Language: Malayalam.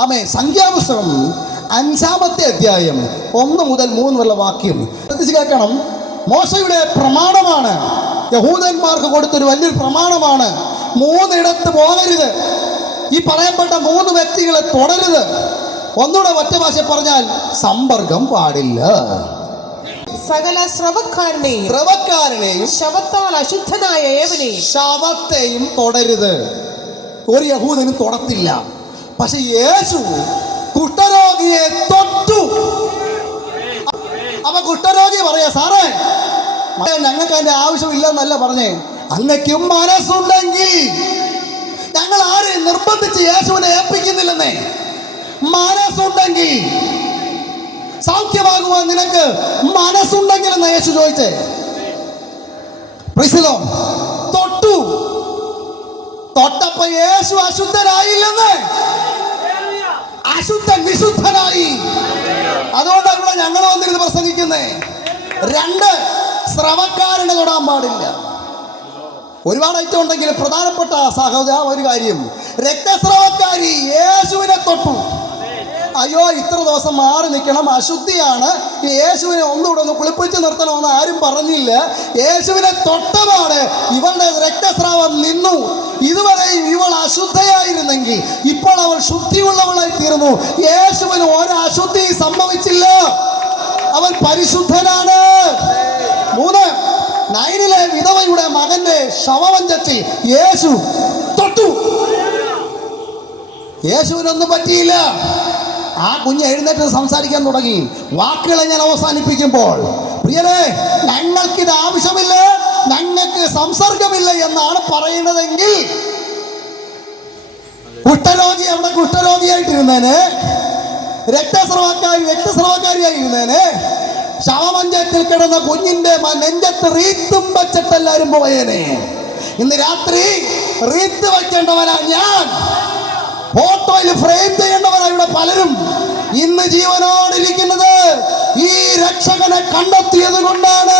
ആമേ. സംഖ്യാപുസ്തകം 5-ാമത്തെ അധ്യായം 1 മുതൽ 3 വരെയുള്ള വാക്യം ശ്രദ്ധിച്ച് കേൾക്കണം. മോശയുടെ പ്രമാണമാണ്, യഹൂദന്മാർക്ക് കൊടുത്തൊരു വലിയൊരു പ്രമാണമാണ്. 3 ഇടത്ത് പോകരുത്, ഈ പറയപ്പെട്ട 3 വ്യക്തികളെ തുടരുത്. ഒന്നുകൂടെ ഒറ്റ ഭാഷ പറഞ്ഞാൽ സമ്പർക്കം പാടില്ല. സകല സ്രവക്കാരനെയും ശവത്താൽ അശുദ്ധനായ ഏവനെയും ശവത്തെയും തുടരുത്. ഒരു യഹൂദനും തൊടത്തില്ല. പക്ഷെ യേശു കുഷ്ഠരോഗിയെ തൊട്ടു. അപ്പൊ കുഷ്ഠരോഗി പറയാ, സാറേ ഞങ്ങൾക്ക് അതിന്റെ ആവശ്യമില്ലെന്നല്ല പറഞ്ഞേ, അങ്ങയ്ക്കും മനസ്സുണ്ടെങ്കിൽ. ഞങ്ങൾ ആരെയും നിർബന്ധിച്ച് യേശുവിനെ ഏൽപ്പിക്കുന്നില്ലെന്നേ. മനസ്സുണ്ടെങ്കിൽ സൗഖ്യമാകുവാൻ നിനക്ക് മനസ്സുണ്ടെങ്കിൽ എന്ന് യേശു ചോദിച്ചേ. തൊട്ടു. തൊട്ടപ്പോ യേശു അശുദ്ധനായില്ലെന്ന്, അശുദ്ധൻ വിശുദ്ധനായി. അതുകൊണ്ടാണ് ഇവിടെ ഞങ്ങൾ വന്നിരുന്ന് പ്രസംഗിക്കുന്നേ. 2, സ്രവക്കാരനെ തൊടാൻ പാടില്ല. ഒരുപാട് ഐറ്റം ഉണ്ടെങ്കിൽ പ്രധാനപ്പെട്ട സഹോദര ഒരു കാര്യം, രക്തസ്രവക്കാരി യേശുവിനെ തൊട്ടു. അയ്യോ ഇത്ര ദിവസം മാറി നിൽക്കണം, അശുദ്ധിയാണ്, യേശുവിനെ ഒന്നുകൂടെ ഒന്ന് കുളിപ്പിച്ച് നിർത്തണമെന്ന് ആരും പറഞ്ഞില്ല. യേശുവിനെ തൊട്ടപാട് ഇവളുടെ രക്തസ്രാവം നിന്നു. ഇതുവരെയും ഇവൾ അശുദ്ധയായിരുന്നെങ്കിൽ ഇപ്പോൾ അവൾ ശുദ്ധിയുള്ളവളായി തീർന്നു. യേശുവിന് ഒരു അശുദ്ധി സംഭവിച്ചില്ല, അവൻ പരിശുദ്ധനാണ്. 3, നൈനിലെ വിധവയുടെ മകന്റെ ശവമഞ്ചത്തിൽ യേശു തൊട്ടു. യേശുവിനൊന്നും പറ്റിയില്ല. ആ കുഞ്ഞ് എഴുന്നേറ്റ് സംസാരിക്കാൻ തുടങ്ങി. വാക്കുകളെ ഞാൻ അവസാനിപ്പിക്കുമ്പോൾ, പ്രിയരെ, ഞങ്ങൾക്കിത് ആവശ്യമില്ല, ഞങ്ങൾക്ക് സംസർഗമില്ല എന്നാണ് പറയുന്നതെങ്കിൽ കുഷ്ഠരോഗി അവിടെ കുഷ്ഠരോഗിയായിട്ടിരുന്നേന്, രക്തസ്രവക്കാരിയായിരുന്നേന്, ശവമഞ്ചത്തിൽ കിടന്ന കുഞ്ഞിന്റെ നെഞ്ചത്ത് റീത്തും വച്ചിട്ട് എല്ലാവരും പോയേനെ. ഇന്ന് രാത്രി റീത്ത് വയ്ക്കേണ്ടവനാ ഞാൻ, ഫോട്ടോയിൽ ഫ്രെയിം ചെയ്യേണ്ടവരാ ഇവിടെ പലരും. ഇന്ന് ജീവനോടിരിക്കുന്നത് ഈ രക്ഷകനെ കണ്ടെത്തിയത് കൊണ്ടാണ്.